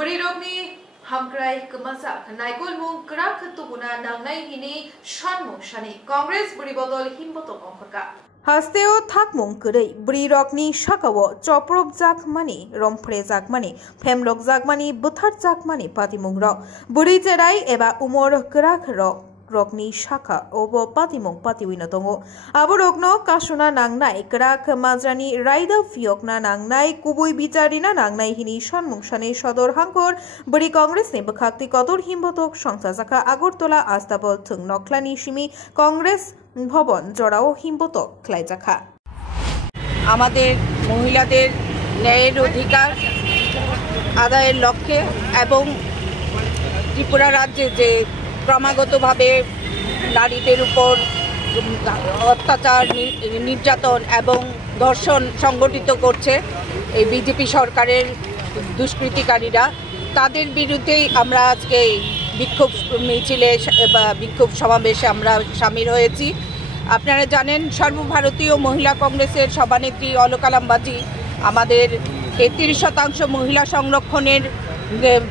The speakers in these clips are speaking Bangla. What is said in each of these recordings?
Burirogni Hamkrai Kamasa Naikul Mung Krak Tubuna Nangnai Hini Shanmu Shani Congress Buribodol Himbotok Onka Hasteo Thakmung Kuri Burirogni Shakawo Choprop Zakmani Rompre Zakmani Femlok Zakmani Buthar Zakmani Patimungro Buri Jerai Eba Umor Krak Rock Rokni Shaka Obo Patimong Patiwinotongo Aborogno Kashuna Nangnai Krak Mazrani Raida Fiokna Nangnai Kubui Bitarina Nangnai Hini Shanmung Shane Shodor Hankor Buri Congress ne Bakhakti Kotor Himbotok Songsazaka Agortola Astabol Tung Noklani Shimi Congress ভবন জড়াও হিমবতক ক্লাইজাখা আমাদের মহিলাদের ন্যায়ের অধিকার আদায়ের লক্ষ্যে এবং ত্রিপুরা রাজ্যে যে ক্রমাগতভাবে নারীদের উপর অত্যাচার নির্যাতন এবং ধর্ষণ সংগঠিত করছে এই বিজেপি সরকারের দুষ্কৃতিকারীরা তাদের বিরুদ্ধেই আমরা আজকে বিক্ষোভ মিছিলে বা বিক্ষোভ সমাবেশে আমরা শামিল হয়েছি। আপনারা জানেন সর্বভারতীয় মহিলা কংগ্রেসের সভানেত্রী অলকালাম বাজি আমাদের 33% মহিলা সংরক্ষণের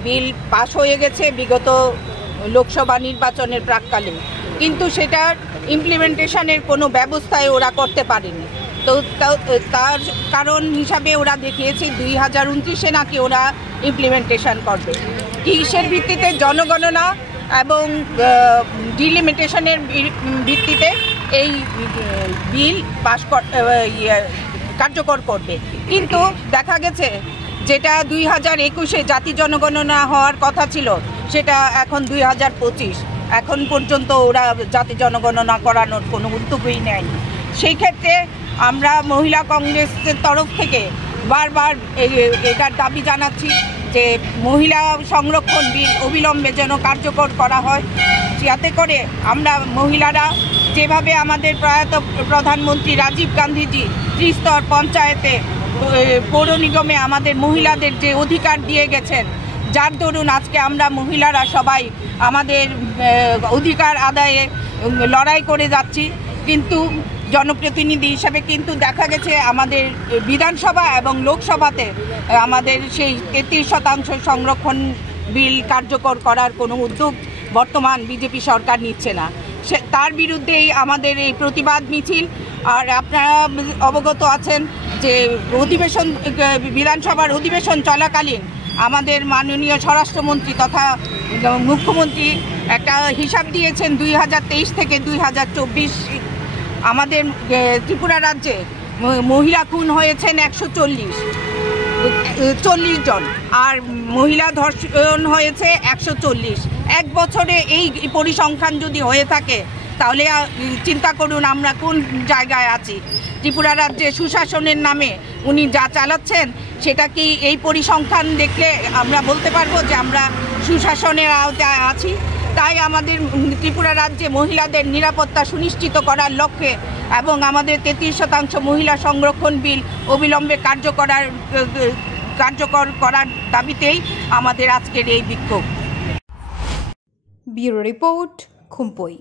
বিল পাশ হয়ে গেছে বিগত লোকসভা নির্বাচনের প্রাককালে, কিন্তু সেটার ইমপ্লিমেন্টেশনের কোনো ব্যবস্থাই ওরা করতে পারেনি। তো তার কারণ হিসাবে ওরা দেখিয়েছে 2029-এ নাকি ওরা ইমপ্লিমেন্টেশন করবে। কিসের ভিত্তিতে? জনগণনা এবং ডিলিমিটেশনের ভিত্তিতে এই বিল পাশ কার্যকর করবে। কিন্তু দেখা গেছে যেটা 2021-এ জাতি জনগণনা হওয়ার কথা ছিল সেটা এখন 2025, এখন পর্যন্ত ওরা জাতি জনগণনা করানোর কোনো উদ্যোগই নেয়নি। সেই ক্ষেত্রে আমরা মহিলা কংগ্রেসের তরফ থেকে বারবার এটার দাবি জানাচ্ছি যে মহিলা সংরক্ষণ বিল অবিলম্বে যেন কার্যকর করা হয়, যাতে করে আমরা মহিলারা যেভাবে আমাদের প্রয়াত প্রধানমন্ত্রী রাজীব গান্ধীজি ত্রিস্তর পঞ্চায়েতে পৌর নিগমে আমাদের মহিলাদের যে অধিকার দিয়ে গেছেন, যার দরুন আজকে আমরা মহিলারা সবাই আমাদের অধিকার আদায়ে লড়াই করে যাচ্ছি। কিন্তু জনপ্রতিনিধি হিসাবে কিন্তু দেখা গেছে আমাদের বিধানসভা এবং লোকসভাতে আমাদের সেই 33% সংরক্ষণ বিল কার্যকর করার কোনো উদ্যোগ বর্তমান বিজেপি সরকার নিচ্ছে না। তার বিরুদ্ধেই আমাদের এই প্রতিবাদ মিছিল। আর আপনারা অবগত আছেন যে অধিবেশন বিধানসভার অধিবেশন চলাকালীন আমাদের মাননীয় স্বরাষ্ট্রমন্ত্রী তথা মুখ্যমন্ত্রী একটা হিসাব দিয়েছেন 2023 থেকে 2024 আমাদের ত্রিপুরা রাজ্যে মহিলা খুন হয়েছেন 140 জন আর মহিলা ধর্ষণ হয়েছে 140। এক বছরে এই পরিসংখ্যান যদি হয়ে থাকে তাহলে চিন্তা করুন আমরা কোন জায়গায় আছি। ত্রিপুরা রাজ্যে সুশাসনের নামে উনি যা চালাচ্ছেন সেটা কি এই পরিসংখ্যান দেখলে আমরা বলতে পারবো যে আমরা সুশাসনের আওতায় আছি? তাই আমাদের ত্রিপুরা রাজ্যে মহিলাদের নিরাপত্তা সুনিশ্চিত করার লক্ষ্যে এবং আমাদের 33% মহিলা সংরক্ষণ বিল অবিলম্বে কার্যকর করার দাবিতেই আমাদের আজকের এই বিক্ষোভ। Bureau report খুম্পই।